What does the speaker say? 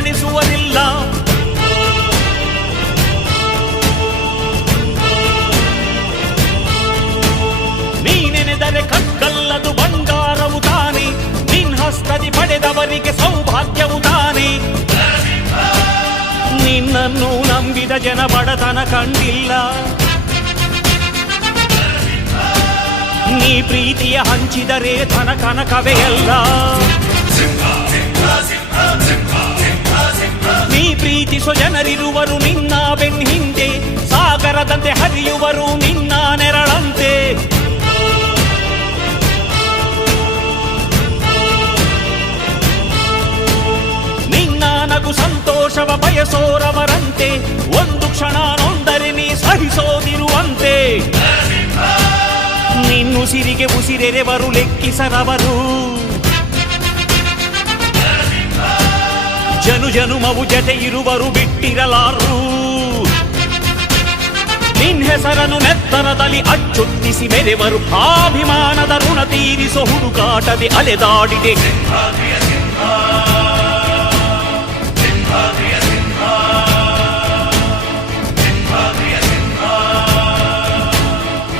ಕಣಿಸುವುದಿಲ್ಲ. ನೀನೆನೆದರೆ ಕಕ್ಕಲ್ಲದು ಬಂಗಾರವು ತಾನೆ, ನಿನ್ಹಸ್ತದಿ ಪಡೆದವರಿಗೆ ಸೌಭಾಗ್ಯವು ತಾನೆ. ನಿನ್ನನ್ನು ನಂಬಿದ ಜನ ಬಡತನ ಕಂಡಿಲ್ಲ. ನೀ ಪ್ರೀತಿಯ ಹಂಚಿದರೆ ಧನ ಕನಕವೇ ಅಲ್ಲ. ನೀ ಪ್ರೀತಿಸೋ ಜನರಿರುವರು ನಿನ್ನ ಬೆನ್ ಹಿಂದೆ, ಸಾಗರದಂತೆ ಹರಿಯುವರು ನಿನ್ನ ನೆರಳಂತೆ. ನಿನ್ನ ನಗು ಸಂತೋಷವ ಬಯಸೋರವರಂತೆ, ಒಂದು ಕ್ಷಣ ನೊಂದರೆ ನೀ ಸಹಿಸೋದಿರುವಂತೆ. ನಿನ್ನುಸಿರಿಗೆ ಉಸಿರೆರೆವರು ಲೆಕ್ಕಿಸರವರು, ಜನುಮವು ಜತೆ ಇರುವರು ಬಿಟ್ಟಿರಲಾರು. ನಿನ್ ಹೆಸರನ್ನು ನೆತ್ತರದಲ್ಲಿ ಅಚ್ಚೊತ್ತಿಸಿ ಮೆರೆವರು, ಅಭಿಮಾನದ ಋಣ ತೀರಿಸೋ ಹುಡುಕಾಟದೆ ಅಲೆದಾಡಿದೆ.